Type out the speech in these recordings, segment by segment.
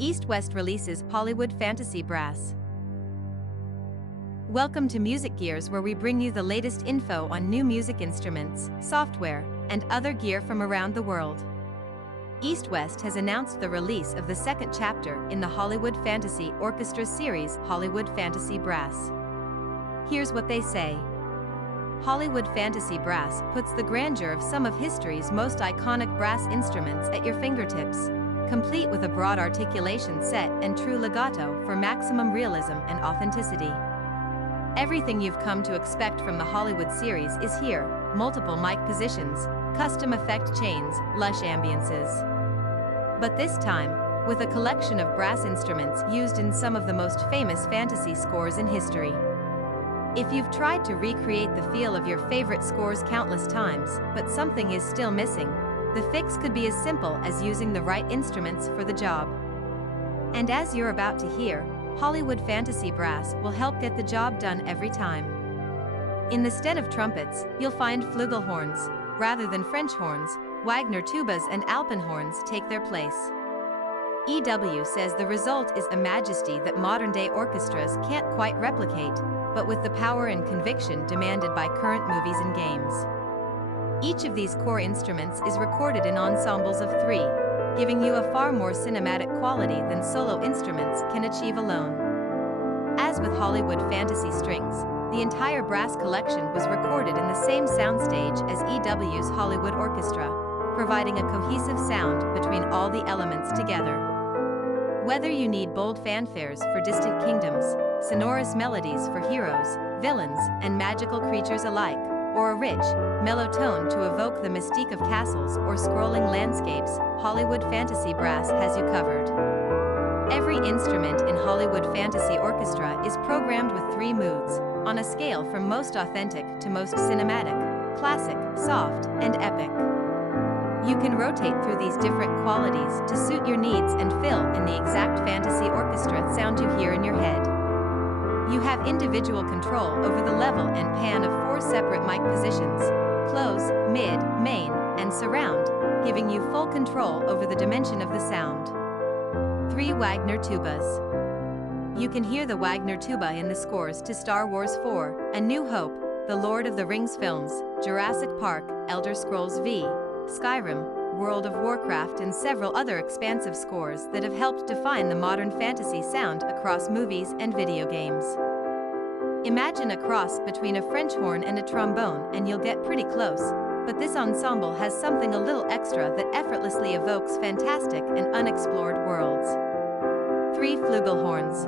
EastWest releases Hollywood Fantasy Brass. Welcome to Music Gears, where we bring you the latest info on new music instruments, software, and other gear from around the world. EastWest has announced the release of the second chapter in the Hollywood Fantasy Orchestra series, Hollywood Fantasy Brass. Here's what they say. Hollywood Fantasy Brass puts the grandeur of some of history's most iconic brass instruments at your fingertips, complete with a broad articulation set and true legato for maximum realism and authenticity. Everything you've come to expect from the Hollywood series is here: multiple mic positions, custom effect chains, lush ambiences. But this time, with a collection of brass instruments used in some of the most famous fantasy scores in history. If you've tried to recreate the feel of your favorite scores countless times, but something is still missing, the fix could be as simple as using the right instruments for the job. And as you're about to hear, Hollywood Fantasy Brass will help get the job done every time. In the stead of trumpets, you'll find flugelhorns. Rather than French horns, Wagner tubas and alpenhorns take their place. EW says the result is a majesty that modern-day orchestras can't quite replicate, but with the power and conviction demanded by current movies and games. Each of these core instruments is recorded in ensembles of 3, giving you a far more cinematic quality than solo instruments can achieve alone. As with Hollywood Fantasy Strings, the entire brass collection was recorded in the same soundstage as EW's Hollywood Orchestra, providing a cohesive sound between all the elements together. Whether you need bold fanfares for distant kingdoms, sonorous melodies for heroes, villains, and magical creatures alike, or a rich, mellow tone to evoke the mystique of castles or scrolling landscapes, Hollywood Fantasy Brass has you covered. Every instrument in Hollywood Fantasy Orchestra is programmed with 3 moods, on a scale from most authentic to most cinematic, classic, soft, and epic. You can rotate through these different qualities to suit your needs and fill in the exact fantasy orchestra sound you hear in your head. You have individual control over the level and pan of 4 separate mic positions: close, mid, main, and surround, giving you full control over the dimension of the sound. 3 Wagner tubas. You can hear the Wagner tuba in the scores to Star Wars 4, A New Hope, The Lord of the Rings films, Jurassic Park, Elder Scrolls V, Skyrim, World of Warcraft, and several other expansive scores that have helped define the modern fantasy sound across movies and video games. Imagine a cross between a French horn and a trombone and you'll get pretty close, but this ensemble has something a little extra that effortlessly evokes fantastic and unexplored worlds. 3 flugelhorns.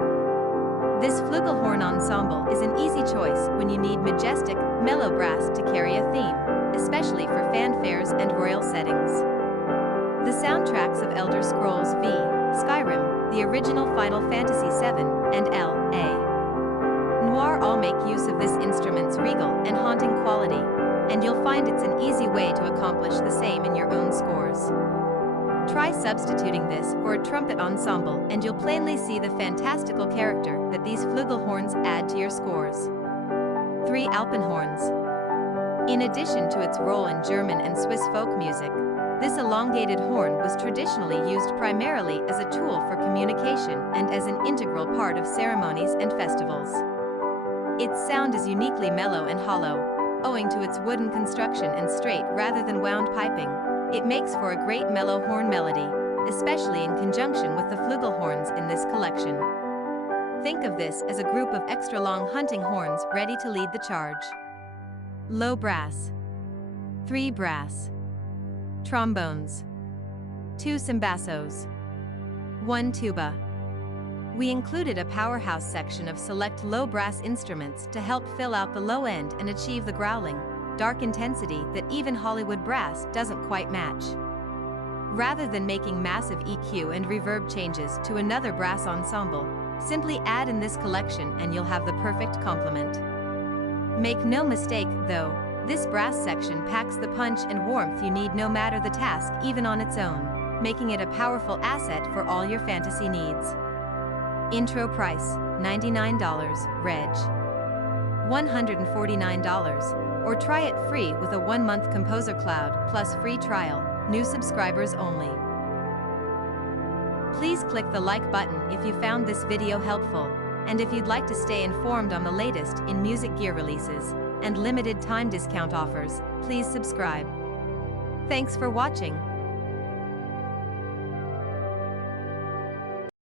This flugelhorn ensemble is an easy choice when you need majestic, mellow brass to carry a theme, especially for fanfares and royal settings. The soundtracks of Elder Scrolls V, Skyrim, the original Final Fantasy VII, and L.A. Noire all make use of this instrument's regal and haunting quality, and you'll find it's an easy way to accomplish the same in your own scores. Try substituting this for a trumpet ensemble and you'll plainly see the fantastical character that these flugelhorns add to your scores. 3 alpenhorns. In addition to its role in German and Swiss folk music, this elongated horn was traditionally used primarily as a tool for communication and as an integral part of ceremonies and festivals. Its sound is uniquely mellow and hollow, owing to its wooden construction and straight rather than wound piping. It makes for a great mellow horn melody, especially in conjunction with the flugelhorns in this collection. Think of this as a group of extra-long hunting horns ready to lead the charge. Low brass. 3 brass. Trombones. 2 cymbassos. 1 tuba. We included a powerhouse section of select low brass instruments to help fill out the low end and achieve the growling, dark intensity that even Hollywood brass doesn't quite match. Rather than making massive EQ and reverb changes to another brass ensemble, simply add in this collection and you'll have the perfect complement. Make no mistake, though, this brass section packs the punch and warmth you need no matter the task, even on its own, making it a powerful asset for all your fantasy needs. Intro price, $99, reg. $149, or try it free with a 1-month Composer Cloud plus free trial, new subscribers only. Please click the like button if you found this video helpful, and if you'd like to stay informed on the latest in music gear releases and limited time discount offers, please subscribe. Thanks for watching.